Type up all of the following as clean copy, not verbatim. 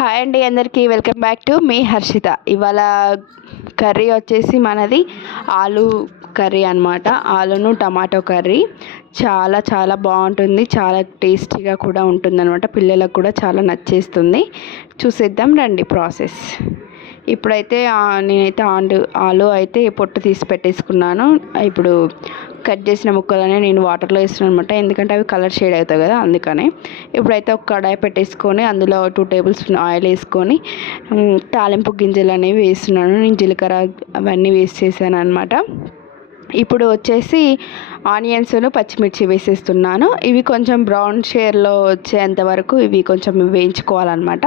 Hi అండి, అందరికీ welcome back to me Harshita. ఇవాళ కర్రీ వచ్చేసి మనది ఆలు కర్రీ అనమాట. ఆలును టమాటో కర్రీ చాలా చాలా బాగుంటుంది, చాలా టేస్టీగా కూడా ఉంటుంది అనమాట. పిల్లలకు కూడా చాలా నచ్చేస్తుంది. చూసేద్దాం రండి ప్రాసెస్. ఇప్పుడైతే నేనైతే ఆలు అయితే పొట్టు తీసి పెట్టేసుకున్నాను. ఇప్పుడు కట్ చేసిన ముక్కలనే నేను వాటర్లో వేస్తున్నాను అనమాట, ఎందుకంటే అవి కలర్ షేడ్ అవుతాయి కదా, అందుకనే. ఇప్పుడైతే ఒక కడాయి పెట్టేసుకొని అందులో 2 టేబుల్ స్పూన్ ఆయిల్ వేసుకొని తాలింపు గింజలు అనేవి వేస్తున్నాను. నేను జీలకర్ర అవన్నీ వేసేసాను అనమాట. ఇప్పుడు వచ్చేసి ఆనియన్స్ పచ్చిమిర్చి వేసేస్తున్నాను. ఇవి కొంచెం బ్రౌన్ షేడ్లో వచ్చేంత వరకు ఇవి కొంచెం వేయించుకోవాలన్నమాట.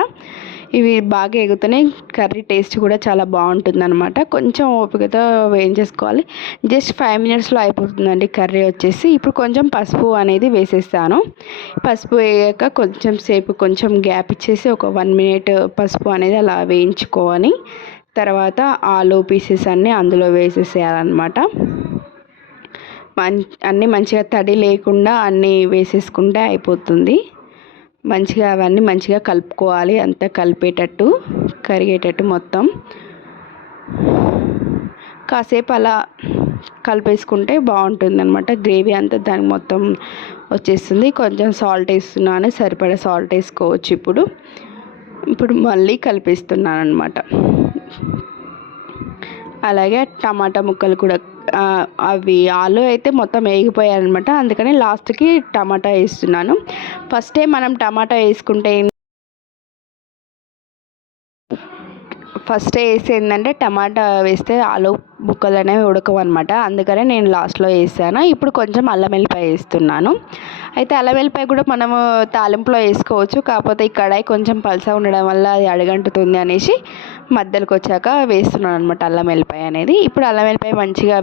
ఇవి బాగా ఎగుతూనే కర్రీ టేస్ట్ కూడా చాలా బాగుంటుంది అనమాట. కొంచెం ఓపికతో వేయించేసుకోవాలి. జస్ట్ 5 మినిట్స్లో అయిపోతుందండి కర్రీ వచ్చేసి. ఇప్పుడు కొంచెం పసుపు అనేది వేసేస్తాను. పసుపు వేయక కొంచెం గ్యాప్ ఇచ్చేసి ఒక 1 మినిట్ పసుపు అనేది అలా వేయించుకొని తర్వాత ఆలు పీసెస్ అన్నీ అందులో వేసేసేయాలన్నమాట. అన్నీ మంచిగా తడి లేకుండా అన్నీ వేసేసుకుంటే అయిపోతుంది. మంచిగా అవన్నీ మంచిగా కలుపుకోవాలి, అంతా కలిపేటట్టు కరిగేటట్టు మొత్తం కాసేపు అలా కలిపేసుకుంటే బాగుంటుంది అనమాట. గ్రేవీ అంతా దానికి మొత్తం వచ్చేస్తుంది. కొంచెం సాల్ట్ వేస్తున్నాను, సరిపడా సాల్ట్ వేసుకోవచ్చు. ఇప్పుడు మళ్ళీ కలిపేస్తున్నాను అనమాట. అలాగే టమాటా ముక్కలు కూడా అవి ఆలు అయితే మొత్తం వేగిపోయాయన్నమాట, అందుకని లాస్ట్కి టమాటా వేస్తున్నాను. ఫస్టే మనం టమాటా వేసుకుంటే ఏంటంటే టమాటా వేస్తే ఆలు ముక్కలు అనేవి ఉడకవు అనమాట, అందుకనే నేను లాస్ట్లో వేసాను. ఇప్పుడు కొంచెం అల్లం వెల్లిపాయ వేస్తున్నాను. అయితే అల్లం వెల్లిపాయ కూడా మనము తాలింపులో వేసుకోవచ్చు, కాకపోతే ఈ కడాయి కొంచెం పలసగా ఉండడం వల్ల అది అడగంటుతుంది అనేసి మధ్యలోకి వచ్చాక వేస్తున్నాను అనమాట అల్లం వెల్లిపాయ అనేది. ఇప్పుడు అల్లం వెల్లిపాయ మంచిగా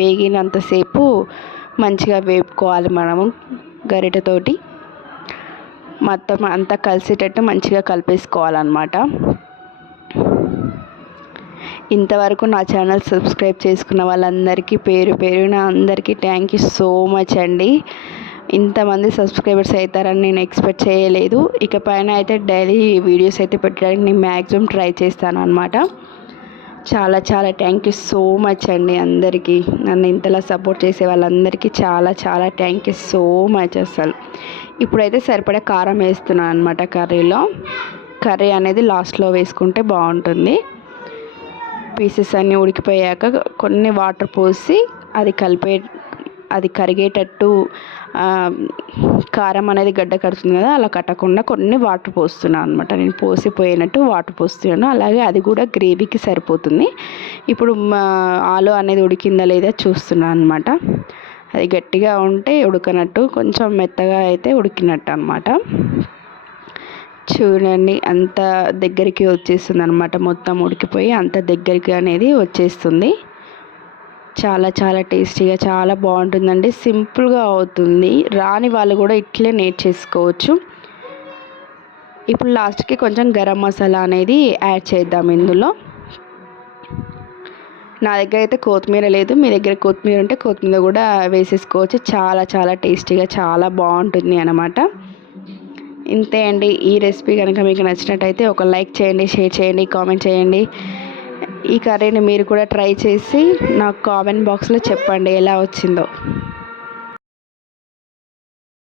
వేగినంతసేపు మంచిగా వేపుకోవాలి మనము గరిటెతోటి. మొత్తం అంతా కలిసేటట్టు మంచిగా కలిపేసుకోవాలన్నమాట. ఇంతవరకు నా ఛానల్ సబ్స్క్రైబ్ చేసుకున్న వాళ్ళందరికీ పేరున అందరికీ థ్యాంక్ యూ సో మచ్ అండి. ఇంతమంది సబ్స్క్రైబర్స్ అవుతారని నేను ఎక్స్పెక్ట్ చేయలేదు. ఇకపైన అయితే డైలీ వీడియోస్ అయితే పెట్టడానికి నేను మ్యాక్సిమం ట్రై చేస్తాను అనమాట. చాలా చాలా థ్యాంక్ యూ సో మచ్ అండి అందరికీ. నన్ను ఇంతలా సపోర్ట్ చేసే వాళ్ళందరికీ చాలా చాలా థ్యాంక్ యూ సో మచ్ అసలు. ఇప్పుడైతే సరిపడా కారం వేస్తున్నాను అనమాట కర్రీలో. కర్రీ అనేది లాస్ట్లో వేసుకుంటే బాగుంటుంది. పీసెస్ అన్నీ ఉడికిపోయాక కొన్ని వాటర్ పోసి అది కరిగేటట్టు కారం అనేది గడ్డ కడుతుంది కదా, అలా కట్టకుండా కొన్ని వాటర్ పోస్తున్నాను అనమాట. నేను పోసిపోయినట్టు వాటర్ పోస్తున్నాను. అలాగే అది కూడా గ్రేవీకి సరిపోతుంది. ఇప్పుడు ఆలు అనేది ఉడికిందా లేదా చూస్తున్నాను అనమాట. అది గట్టిగా ఉంటే ఉడకనట్టు, కొంచెం మెత్తగా అయితే ఉడికినట్టు అనమాట. చూడండి అంత దగ్గరికి వచ్చేస్తుంది అనమాట, మొత్తం ఉడికిపోయి అంత దగ్గరికి అనేది వచ్చేస్తుంది. చాలా చాలా టేస్టీగా చాలా బాగుంటుందండి. సింపుల్గా అవుతుంది, రాని వాళ్ళు కూడా ఇట్లే నేర్చేసుకోవచ్చు. ఇప్పుడు లాస్ట్కి కొంచెం గరం మసాలా అనేది యాడ్ చేద్దాం ఇందులో. నా దగ్గర అయితే కొత్తిమీర లేదు, మీ దగ్గర కొత్తిమీర ఉంటే కొత్తిమీర కూడా వేసేసుకోవచ్చు. చాలా చాలా టేస్టీగా చాలా బాగుంటుంది అన్నమాట. ఇంతే అండి. ఈ రెసిపీ కనుక మీకు నచ్చినట్టయితే ఒక లైక్ చేయండి, షేర్ చేయండి, కామెంట్ చేయండి. ఈ కర్రీని మీరు కూడా ట్రై చేసి నాకు కామెంట్ బాక్స్లో చెప్పండి ఎలా వచ్చిందో.